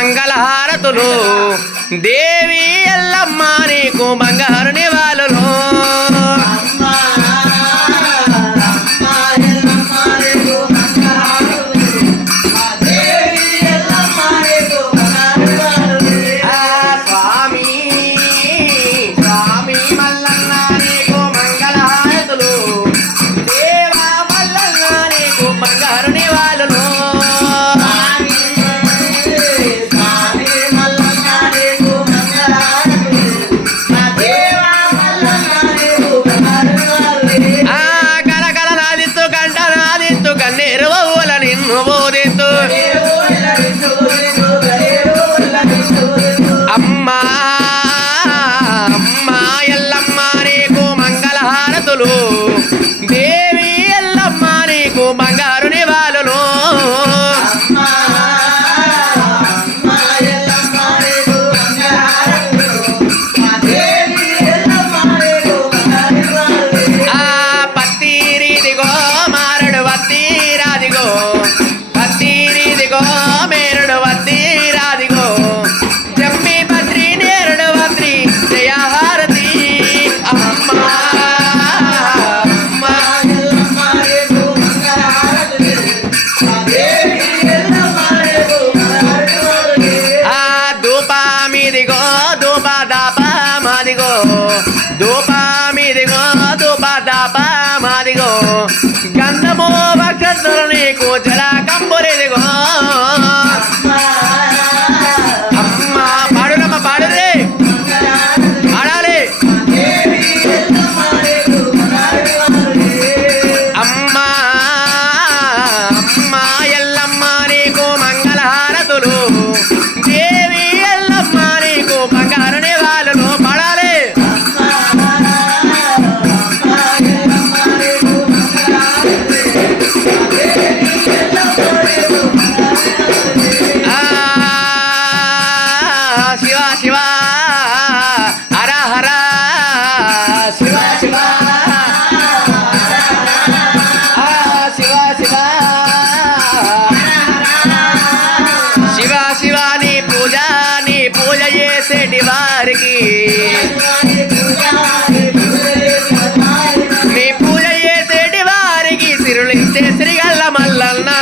మంగళహారతులు. దేవి ఎల్లమ్మ నీకు బంగారు నివాళులు. మీదిగో దూబా దాబా మాదిగో. దూబా మీదిగో దూబా దాబా మాదిగో. గంధమో మీ పూజ చేసేటి వారికి సిరులిచ్చే శ్రీగల్ల మల్లన్నా.